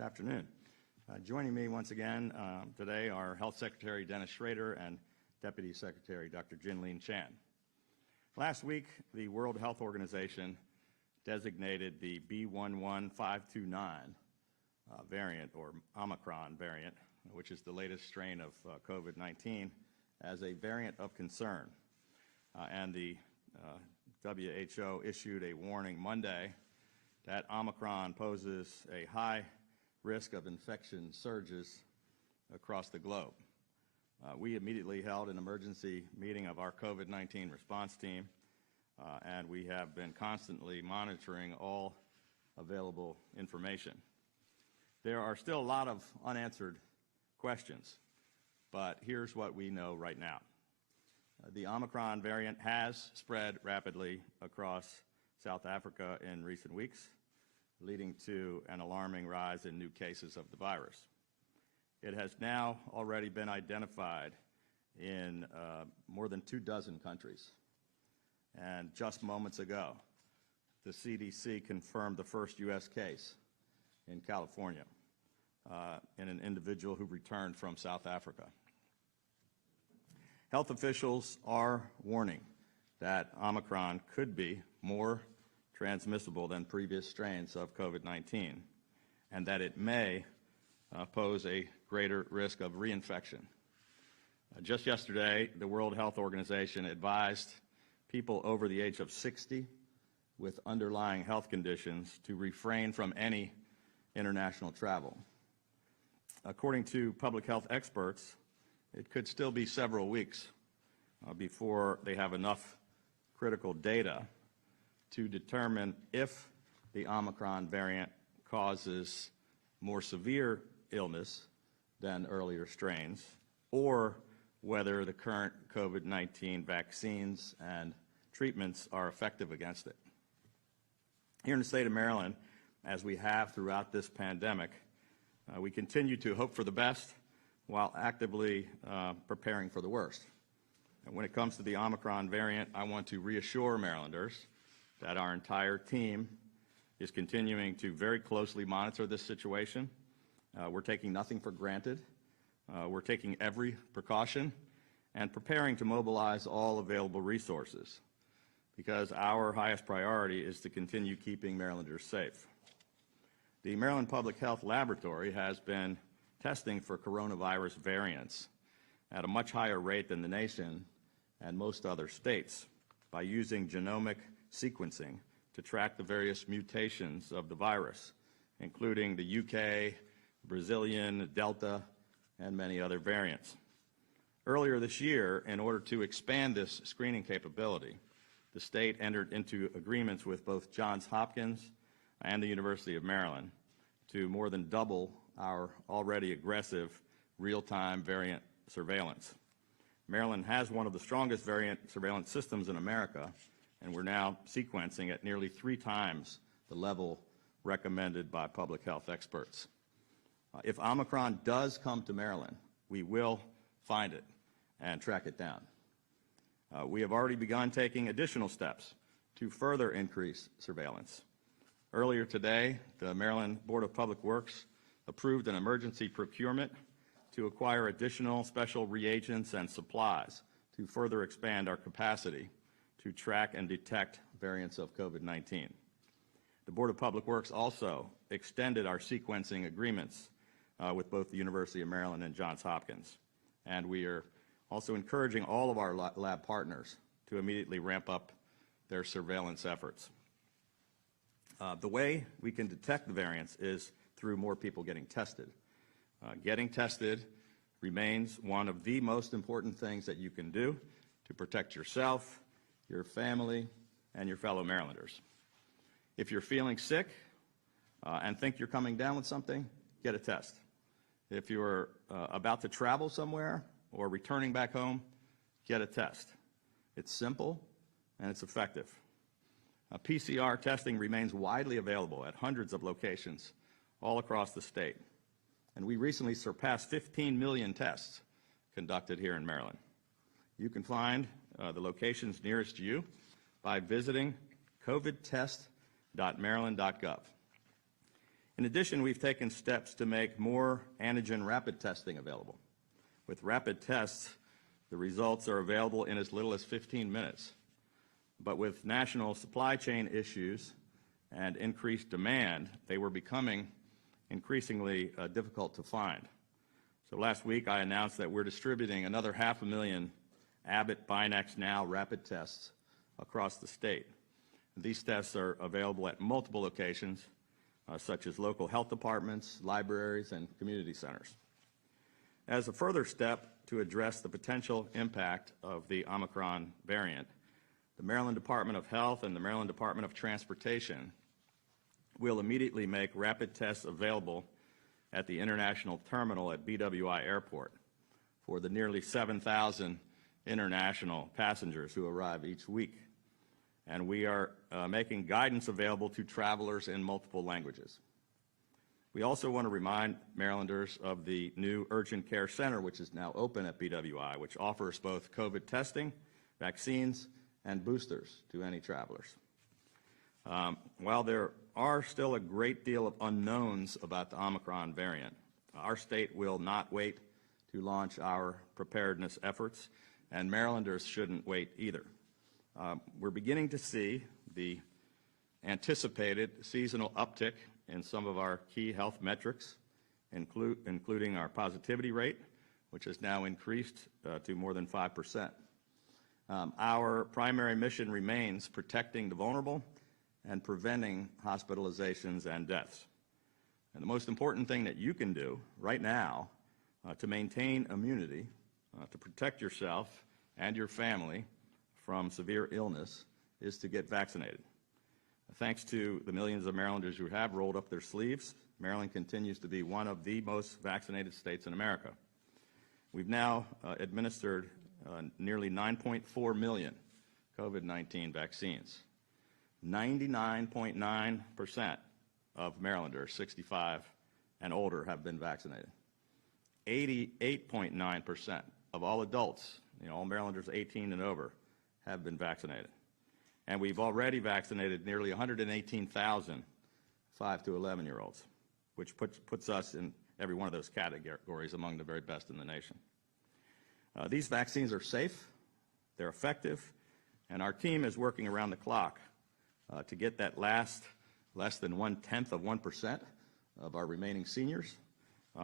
Good afternoon. Joining me once again today are Health Secretary Dennis Schrader and Deputy Secretary Dr. Jinlin Chan. Last week, the World Health Organization designated the B11529 variant, or Omicron variant, which is the latest strain of COVID-19, as a variant of concern. And the WHO issued a warning Monday that Omicron poses a high risk of infection surges across the globe. We immediately held an emergency meeting of our COVID-19 response team, and we have been constantly monitoring all available information. There are still a lot of unanswered questions, but here's what we know right now. The Omicron variant has spread rapidly across South Africa in recent weeks, leading to an alarming rise in new cases of the virus. It has now already been identified in more than 24 countries. And just moments ago, the CDC confirmed the first U.S. case in California in an individual who returned from South Africa. Health officials are warning that Omicron could be more transmissible than previous strains of COVID-19, and that it may pose a greater risk of reinfection. Just yesterday, the World Health Organization advised people over the age of 60 with underlying health conditions to refrain from any international travel. According to public health experts, it could still be several weeks before they have enough critical data to determine if the Omicron variant causes more severe illness than earlier strains, or whether the current COVID-19 vaccines and treatments are effective against it. Here in the state of Maryland, as we have throughout this pandemic, we continue to hope for the best while actively preparing for the worst. And when it comes to the Omicron variant, I want to reassure Marylanders that our entire team is continuing to very closely monitor this situation. We're taking nothing for granted. We're taking every precaution and preparing to mobilize all available resources, because our highest priority is to continue keeping Marylanders safe. The Maryland Public Health Laboratory has been testing for coronavirus variants at a much higher rate than the nation and most other states by using genomic sequencing to track the various mutations of the virus, including the UK, Brazilian, Delta, and many other variants. Earlier this year, in order to expand this screening capability, the state entered into agreements with both Johns Hopkins and the University of Maryland to more than double our already aggressive real-time variant surveillance. Maryland has one of the strongest variant surveillance systems in America, and we're now sequencing at nearly 3 times the level recommended by public health experts. If Omicron does come to Maryland, we will find it and track it down. We have already begun taking additional steps to further increase surveillance. Earlier today, the Maryland Board of Public Works approved an emergency procurement to acquire additional special reagents and supplies to further expand our capacity to track and detect variants of COVID-19. The Board of Public Works also extended our sequencing agreements with both the University of Maryland and Johns Hopkins. And we are also encouraging all of our lab partners to immediately ramp up their surveillance efforts. The way we can detect the variants is through more people getting tested. Getting tested remains one of the most important things that you can do to protect yourself, your family, and your fellow Marylanders. If you're feeling sick and think you're coming down with something, get a test. If you're about to travel somewhere or returning back home, get a test. It's simple and it's effective. PCR testing remains widely available at hundreds of locations all across the state. And we recently surpassed 15 million tests conducted here in Maryland. You can find the locations nearest you by visiting covidtest.maryland.gov. In addition, we've taken steps to make more antigen rapid testing available. With rapid tests, the results are available in as little as 15 minutes. But with national supply chain issues and increased demand, they were becoming increasingly difficult to find. So last week I announced that we're distributing another 500,000 Abbott BinaxNOW rapid tests across the state. These tests are available at multiple locations, such as local health departments, libraries, and community centers. As a further step to address the potential impact of the Omicron variant, the Maryland Department of Health and the Maryland Department of Transportation will immediately make rapid tests available at the International Terminal at BWI Airport for the nearly 7,000 international passengers who arrive each week. And we are making guidance available to travelers in multiple languages. We also want to remind Marylanders of the new Urgent Care Center, which is now open at BWI, which offers both COVID testing, vaccines, and boosters to any travelers. While there are still a great deal of unknowns about the Omicron variant, our state will not wait to launch our preparedness efforts, and Marylanders shouldn't wait either. We're beginning to see the anticipated seasonal uptick in some of our key health metrics, including our positivity rate, which has now increased to more than 5%. Our primary mission remains protecting the vulnerable and preventing hospitalizations and deaths. And the most important thing that you can do right now to maintain immunity, to protect yourself and your family from severe illness, is to get vaccinated. Thanks to the millions of Marylanders who have rolled up their sleeves, Maryland continues to be one of the most vaccinated states in America. We've now administered nearly 9.4 million COVID-19 vaccines. 99.9% of Marylanders 65 and older have been vaccinated. 88.9% of all adults, all Marylanders 18 and over, have been vaccinated. And we've already vaccinated nearly 118,000 5 to 11-year-olds, which puts us in every one of those categories among the very best in the nation. These vaccines are safe, they're effective, and our team is working around the clock to get that less than 1/10% of our remaining seniors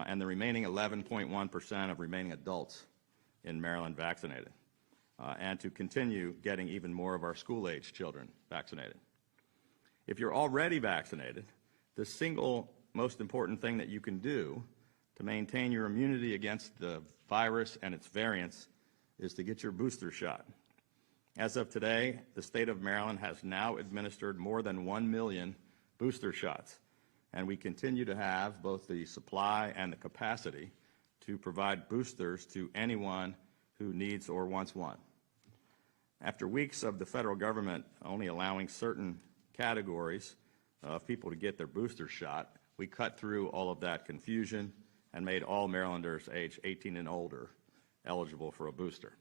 and the remaining 11.1% of remaining adults in Maryland vaccinated, and to continue getting even more of our school-age children vaccinated. If you're already vaccinated, the single most important thing that you can do to maintain your immunity against the virus and its variants is to get your booster shot. As of today, the state of Maryland has now administered more than 1 million booster shots, and we continue to have both the supply and the capacity to provide boosters to anyone who needs or wants one. After weeks of the federal government only allowing certain categories of people to get their booster shot, we cut through all of that confusion and made all Marylanders age 18 and older eligible for a booster.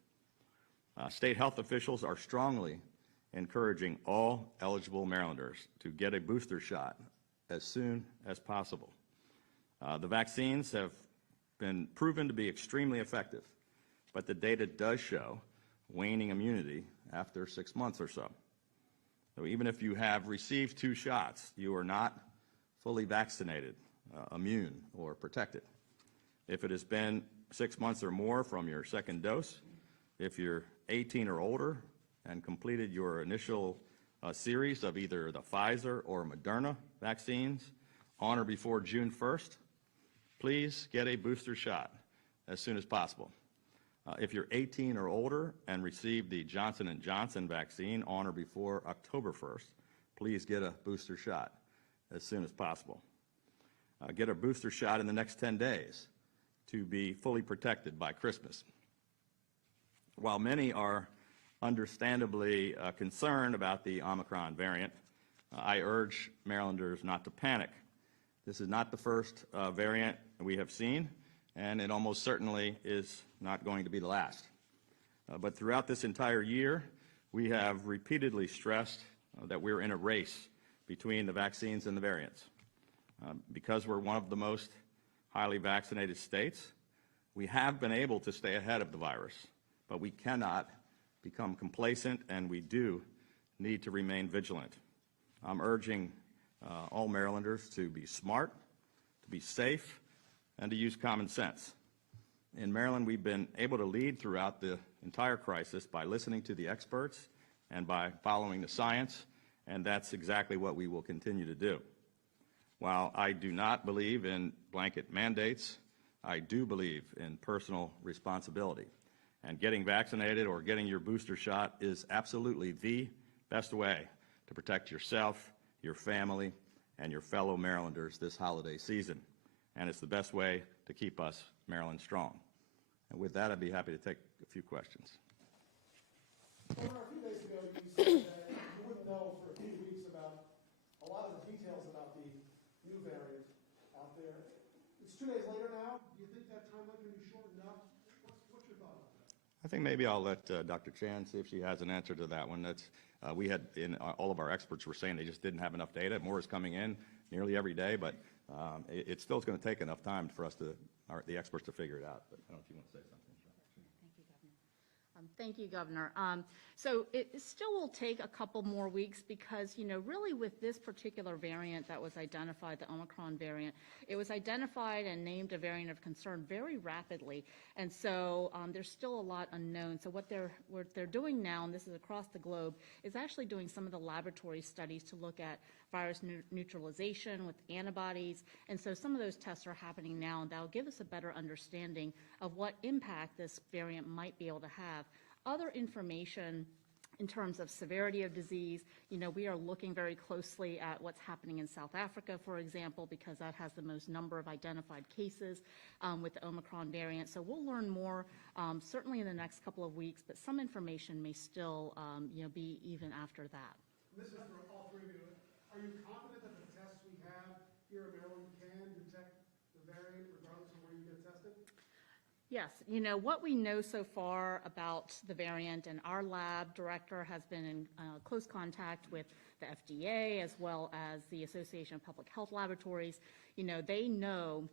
State health officials are strongly encouraging all eligible Marylanders to get a booster shot as soon as possible. The vaccines have been proven to be extremely effective, but the data does show waning immunity after 6 months or so. So even if you have received 2 shots, you are not fully vaccinated, immune, or protected. If it has been 6 months or more from your second dose, if you're 18 or older and completed your initial series of either the Pfizer or Moderna vaccines on or before June 1st, please get a booster shot as soon as possible. If you're 18 or older and received the Johnson & Johnson vaccine on or before October 1st, please get a booster shot as soon as possible. Get a booster shot in the next 10 days to be fully protected by Christmas. While many are understandably concerned about the Omicron variant, I urge Marylanders not to panic. This is not the first variant we have seen, and it almost certainly is not going to be the last. But throughout this entire year, we have repeatedly stressed that we're in a race between the vaccines and the variants. Because we're one of the most highly vaccinated states, we have been able to stay ahead of the virus, but we cannot become complacent, and we do need to remain vigilant. I'm urging all Marylanders to be smart, to be safe, and to use common sense. In Maryland, we've been able to lead throughout the entire crisis by listening to the experts and by following the science, and that's exactly what we will continue to do. While I do not believe in blanket mandates, I do believe in personal responsibility. And getting vaccinated or getting your booster shot is absolutely the best way to protect yourself, your family, and your fellow Marylanders this holiday season. And it's the best way to keep us Maryland strong. And with that, I'd be happy to take a few questions. Governor, a few days ago, you said that you wouldn't know for a few weeks about a lot of the details about the new variant out there. It's 2 days later now. Do you think that timeline can be shortened up? What's your thought on that? I think maybe I'll let Dr. Chan see if she has an answer to that one. We had, all of our experts were saying they just didn't have enough data. More is coming in nearly every day, but it still is going to take enough time for us the experts to figure it out. But I don't know if you want to say something. Thank you, Governor. So it still will take a couple more weeks because, really with this particular variant that was identified, the Omicron variant, it was identified and named a variant of concern very rapidly. And so there's still a lot unknown. So what they're doing now, and this is across the globe, is actually doing some of the laboratory studies to look at virus neutralization with antibodies. And so some of those tests are happening now, and that'll give us a better understanding of what impact this variant might be able to have. Other information in terms of severity of disease, we are looking very closely at what's happening in South Africa, for example, because that has the most number of identified cases with the Omicron variant. So we'll learn more certainly in the next couple of weeks, but some information may still be even after that. This is for all three of you. Are you confident that the tests we have here in Maryland can detect the variant regardless of where you get tested? Yes, what we know so far about the variant, and our lab director has been in close contact with the FDA as well as the Association of Public Health Laboratories. They know,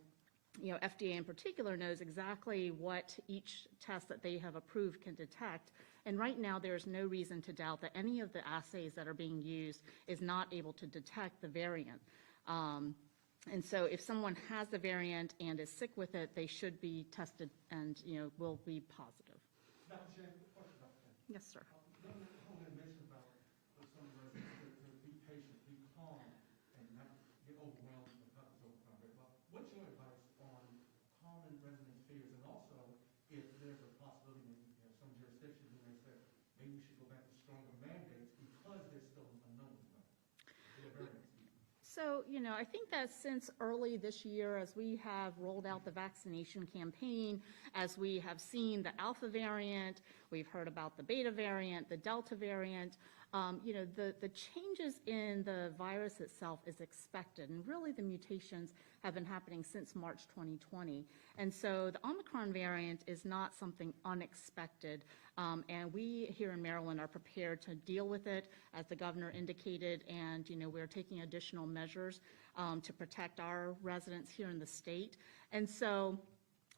FDA in particular knows exactly what each test that they have approved can detect. And right now, there's no reason to doubt that any of the assays that are being used is not able to detect the variant. And so if someone has the variant and is sick with it, they should be tested and, will be positive. Dr. Chan, question, Dr. Chan. Yes, sir. Governor Hogan mentioned about some residents to be patient, be calm, and not get overwhelmed about this Omicron variant. What's your advice on calming residents' fears, and also if there's a possibility maybe some jurisdictions who may say maybe we should go back to stronger mandates because there's still unknown variants? So, I think that since early this year, as we have rolled out the vaccination campaign, as we have seen the Alpha variant, we've heard about the Beta variant, the Delta variant, the changes in the virus itself is expected, and really the mutations have been happening since March 2020. And so the Omicron variant is not something unexpected, and we here in Maryland are prepared to deal with it, as the governor indicated, and we're taking additional measures to protect our residents here in the state. And so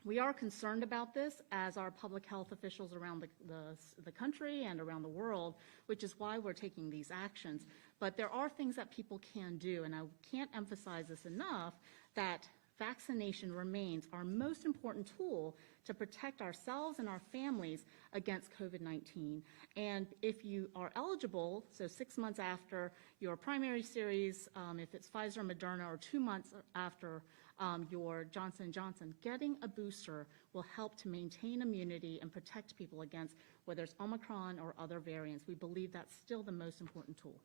we are concerned about this, as are public health officials around the country and around the world, which is why we're taking these actions. But there are things that people can do, and I can't emphasize this enough, that vaccination remains our most important tool to protect ourselves and our families against COVID-19. And if you are eligible, so 6 months after your primary series, if it's Pfizer, Moderna, or 2 months after your Johnson & Johnson, getting a booster will help to maintain immunity and protect people against whether it's Omicron or other variants. We believe that's still the most important tool.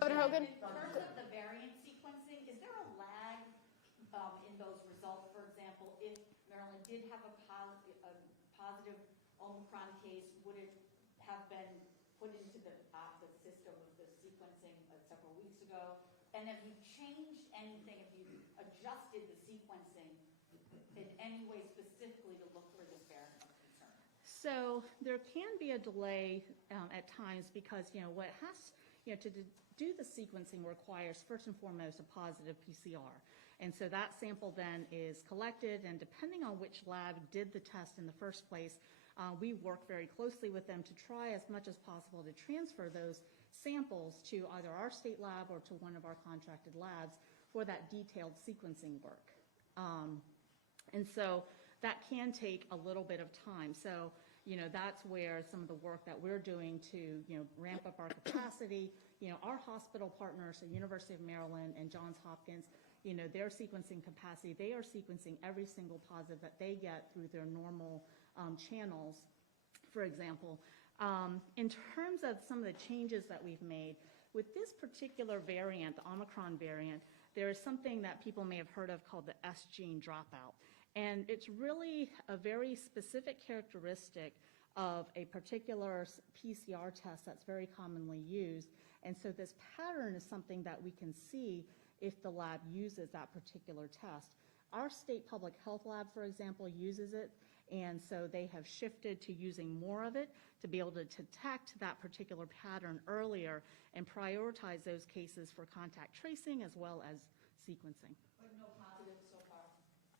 Governor Hogan? In terms of the variant sequencing, is there a lag in those results? For example, if Maryland did have a positive Omicron case, would it have been put into the system of the sequencing several weeks ago? And have you changed anything, have you adjusted the sequencing in any way specifically to look for this variant of concern? So there can be a delay at times because, what has, to do the sequencing requires first and foremost a positive PCR. And so that sample then is collected, and depending on which lab did the test in the first place, we work very closely with them to try as much as possible to transfer those samples to either our state lab or to one of our contracted labs for that detailed sequencing work. And so that can take a little bit of time. So, that's where some of the work that we're doing to, ramp up our capacity, our hospital partners, the University of Maryland and Johns Hopkins, their sequencing capacity, they are sequencing every single positive that they get through their normal channels, for example. In terms of some of the changes that we've made, with this particular variant, the Omicron variant, there is something that people may have heard of called the S gene dropout. And it's really a very specific characteristic of a particular PCR test that's very commonly used. And so this pattern is something that we can see if the lab uses that particular test. Our state public health lab, for example, uses it, and so they have shifted to using more of it to be able to detect that particular pattern earlier and prioritize those cases for contact tracing as well as sequencing. But no positives so far?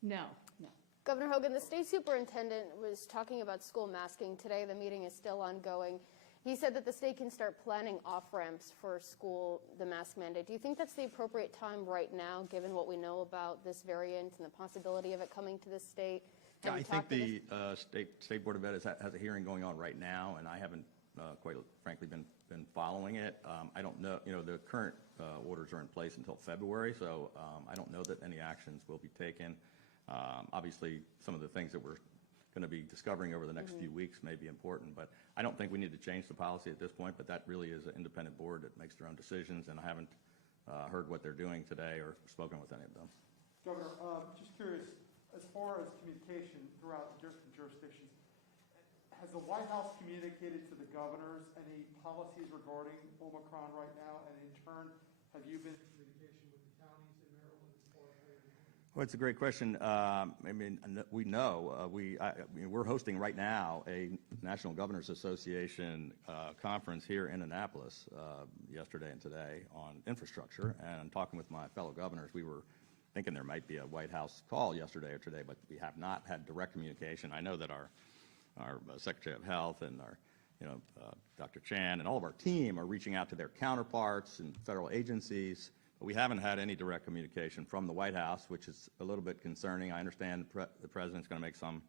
No, no. Governor Hogan, the state superintendent was talking about school masking today. The meeting is still ongoing. He said that the state can start planning off-ramps for school, the mask mandate. Do you think that's the appropriate time right now, given what we know about this variant and the possibility of it coming to the state? Yeah, I think the State Board of Ed has a hearing going on right now, and I haven't quite frankly been following it. I don't know, the current orders are in place until February, so I don't know that any actions will be taken. Obviously, some of the things that we're going to be discovering over the next few weeks may be important, but I don't think we need to change the policy at this point, but that really is an independent board that makes their own decisions, and I haven't heard what they're doing today or spoken with any of them. Governor, just curious, as far as communication throughout the different jurisdictions, has the White House communicated to the governors any policies regarding Omicron right now? And in turn, have you been in communication with the counties in Maryland as far as Well, it's a great question. We know. We're hosting right now a National Governors Association conference here in Annapolis yesterday and today on infrastructure. And talking with my fellow governors, we were thinking there might be a White House call yesterday or today, but we have not had direct communication. I know that our Secretary of Health and our, Dr. Chan and all of our team are reaching out to their counterparts and federal agencies. But we haven't had any direct communication from the White House, which is a little bit concerning. I understand the president's going to make some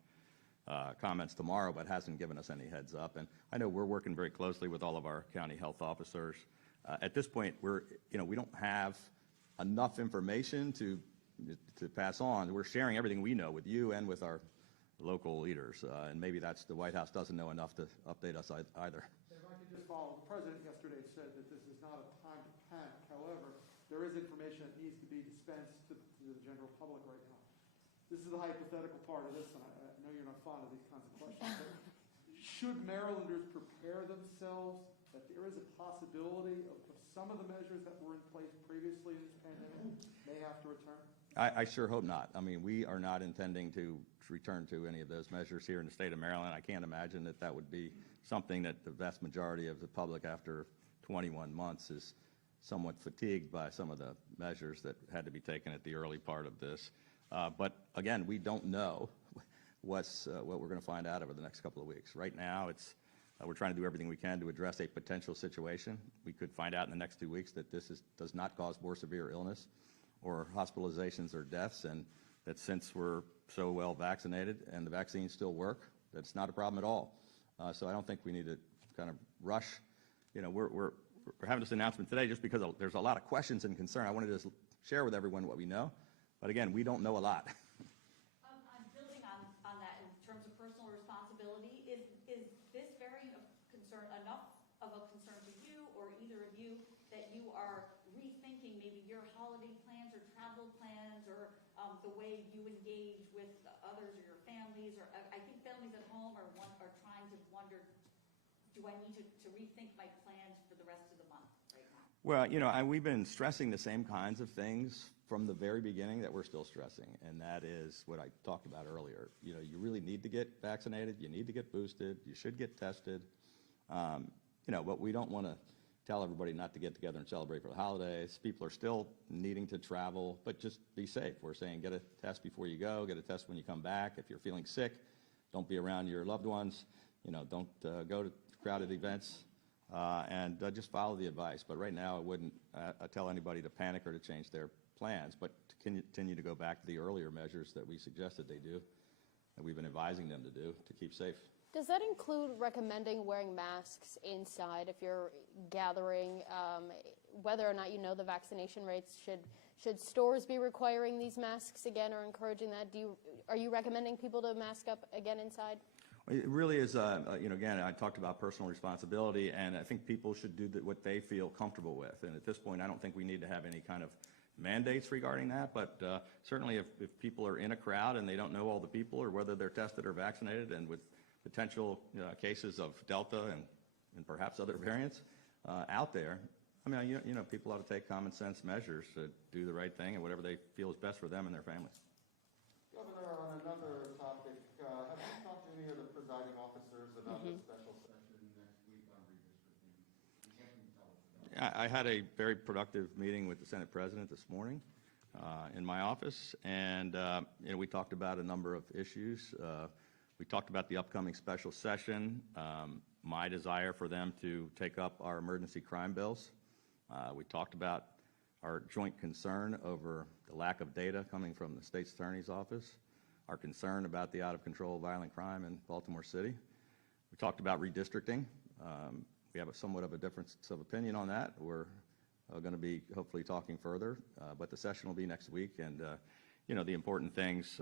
comments tomorrow, but hasn't given us any heads up. And I know we're working very closely with all of our county health officers. At this point, we don't have enough information to pass on. We're sharing everything we know with you and with our local leaders, and maybe that's the White House doesn't know enough to update us either. If I could just follow, the president yesterday said that this is not a time to panic. However, there is information that needs to be dispensed to the general public right now. This is the hypothetical part of this, and I know you're not fond of these kinds of questions, but should Marylanders prepare themselves that there is a possibility of some of the measures that were in place previously in this pandemic may have to return? I sure hope not. I mean, we are not intending to return to any of those measures here in the state of Maryland. I can't imagine that would be something that the vast majority of the public after 21 months is somewhat fatigued by some of the measures that had to be taken at the early part of this. But again, we don't know what we're going to find out over the next couple of weeks. Right now, we're trying to do everything we can to address a potential situation. We could find out in the next 2 weeks that this does not cause more severe illness or hospitalizations or deaths, and that since we're so well vaccinated and the vaccines still work, that it's not a problem at all. So I don't think we need to kind of rush. We're having this announcement today just because there's a lot of questions and concern. I wanted to just share with everyone what we know, but again, we don't know a lot. I'm building on that in terms of personal responsibility. Is this variant of concern enough of a concern to you or either of you that you are rethinking maybe your holiday plans or travel plans or the way you engage with others or your families? Or I think families at home are trying to wonder, do I need to rethink my plans for the rest of the month right now? Well, we've been stressing the same kinds of things from the very beginning that we're still stressing, and that is what I talked about earlier. You really need to get vaccinated. You need to get boosted. You should get tested. But we don't want to tell everybody not to get together and celebrate for the holidays. People are still needing to travel, but just be safe. We're saying get a test before you go, get a test when you come back. If you're feeling sick, don't be around your loved ones. Don't go to crowded events, and just follow the advice. But right now, I wouldn't tell anybody to panic or to change their plans, but to continue to go back to the earlier measures that we suggested they do, that we've been advising them to do to keep safe. Does that include recommending wearing masks inside if you're gathering, whether or not you know the vaccination rates? Should stores be requiring these masks again or encouraging that? Are you recommending people to mask up again inside? It really is, again, I talked about personal responsibility, and I think people should do what they feel comfortable with. And at this point, I don't think we need to have any kind of mandates regarding that, but certainly if people are in a crowd and they don't know all the people or whether they're tested or vaccinated, and with potential cases of Delta and perhaps other variants out there, I mean, people ought to take common sense measures to do the right thing and whatever they feel is best for them and their families. Governor, on another topic, have you talked to any of the presiding officers about the special session next week on redistricting? What can you tell us about it? I had a very productive meeting with the Senate President this morning in my office, and we talked about a number of issues. We talked about the upcoming special session, my desire for them to take up our emergency crime bills. We talked about our joint concern over the lack of data coming from the state's attorney's office, our concern about the out-of-control violent crime in Baltimore City. We talked about redistricting. We have somewhat of a difference of opinion on that. We're going to be hopefully talking further, but the session will be next week, and the important things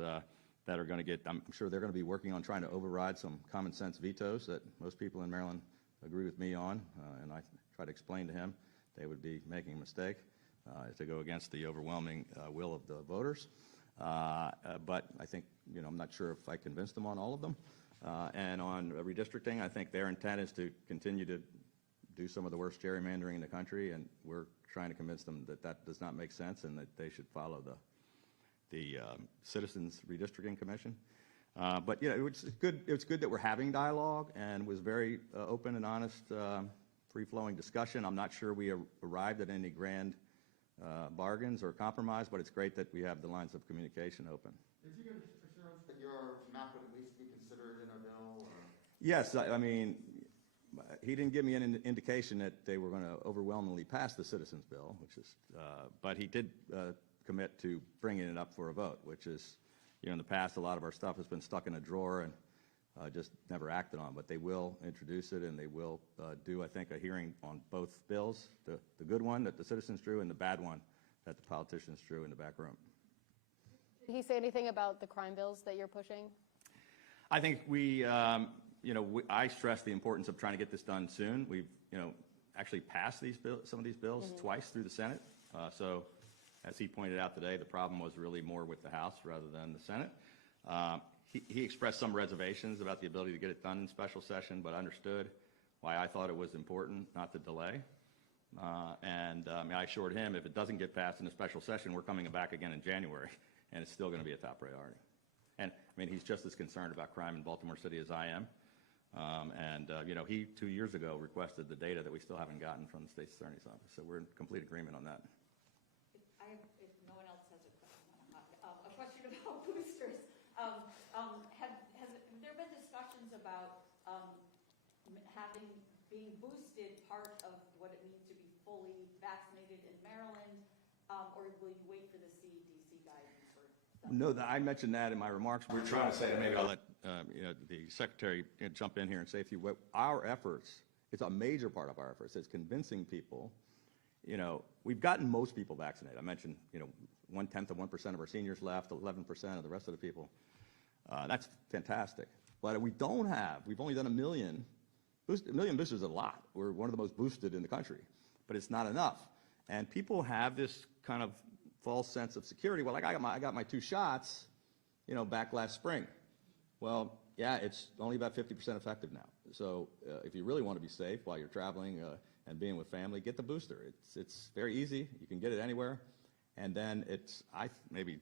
that are going to get, I'm sure they're going to be working on trying to override some common sense vetoes that most people in Maryland agree with me on, and I try to explain to him they would be making a mistake to go against the overwhelming will of the voters. But I think, I'm not sure if I convinced them on all of them. And on redistricting, I think their intent is to continue to do some of the worst gerrymandering in the country, and we're trying to convince them that that does not make sense and that they should follow the Citizens Redistricting Commission. But it's good that we're having dialogue, and was very open and honest, free-flowing discussion. I'm not sure we arrived at any grand bargains or compromise, but it's great that we have the lines of communication open. Did you get assurance that your map would at least be considered in a bill? Or? Yes, I mean, he didn't give me an indication that they were going to overwhelmingly pass the Citizens Bill, but he did commit to bringing it up for a vote, which is, in the past, a lot of our stuff has been stuck in a drawer and just never acted on. But they will introduce it, and they will do, I think, a hearing on both bills, the good one that the citizens drew and the bad one that the politicians drew in the back room. Did he say anything about the crime bills that you're pushing? I think I stress the importance of trying to get this done soon. We've, actually passed some of these bills twice through the Senate. So, as he pointed out today, the problem was really more with the House rather than the Senate. He expressed some reservations about the ability to get it done in special session, but understood why I thought it was important not to delay. I assured him if it doesn't get passed in a special session, we're coming back again in January, and it's still going to be a top priority. And, he's just as concerned about crime in Baltimore City as I am. He 2 years ago requested the data that we still haven't gotten from the state's attorney's office. So we're in complete agreement on that. If no one else has a question about boosters. Have there been discussions about being boosted part of what it means to be fully vaccinated in Maryland, or will you wait for the CDC guidance? No, I mentioned that in my remarks. We're trying to say, maybe I'll let the Secretary jump in here and say a few. Our efforts, it's a major part of our efforts, is convincing people. We've gotten most people vaccinated. I mentioned, 1/10 of 1% of our seniors left, 11% of the rest of the people. That's fantastic. But we've only done 1 million. 1 million boosters is a lot. We're one of the most boosted in the country, but it's not enough. And people have this kind of false sense of security. Well, I got my 2 shots, back last spring. Well, yeah, it's only about 50% effective now. So if you really want to be safe while you're traveling and being with family, get the booster. It's very easy. You can get it anywhere. And then maybe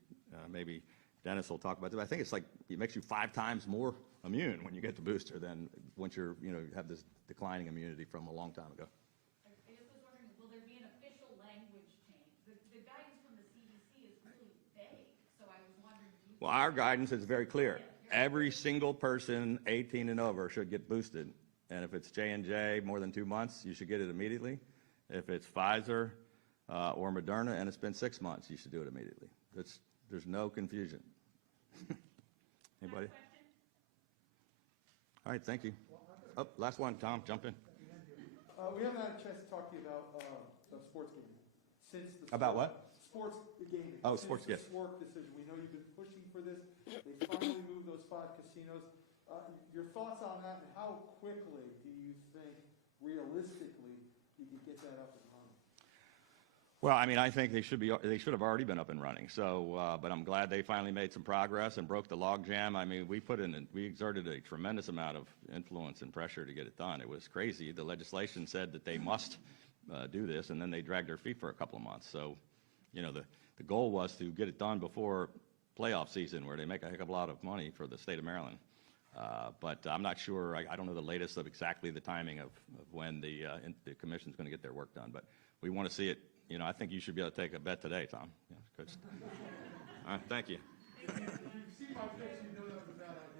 Dennis will talk about this. I think it's like it makes you 5 times more immune when you get the booster than once you have this declining immunity from a long time ago. I guess this Well, our guidance is very clear. Every single person 18 and over should get boosted. And if it's J&J more than 2 months, you should get it immediately. If it's Pfizer or Moderna and it's been 6 months, you should do it immediately. There's no confusion. Anybody? All right, thank you. Oh, last one, Tom, jump in. We haven't had a chance to talk to you about the sports gaming. Since the About what? Sports gaming. Oh, sports, yes. Since the SWORK decision, we know you've been pushing for this. They finally moved those 5 casinos. Your thoughts on that, and how quickly do you think, realistically, you could get that up and running? Well, I mean, I think they should have already been up and running. So, but I'm glad they finally made some progress and broke the logjam. I mean, we exerted a tremendous amount of influence and pressure to get it done. It was crazy. The legislation said that they must do this, and then they dragged their feet for a couple of months. So, you know, the goal was to get it done before playoff season, where they make a heck of a lot of money for the state of Maryland. But I'm not sure. I don't know the latest of exactly the timing of when the commission's going to get their work done. But we want to see it. You know, I think you should be able to take a bet today, Tom. Yeah, good. All right, thank you. If you see my face, you know that was a bad idea.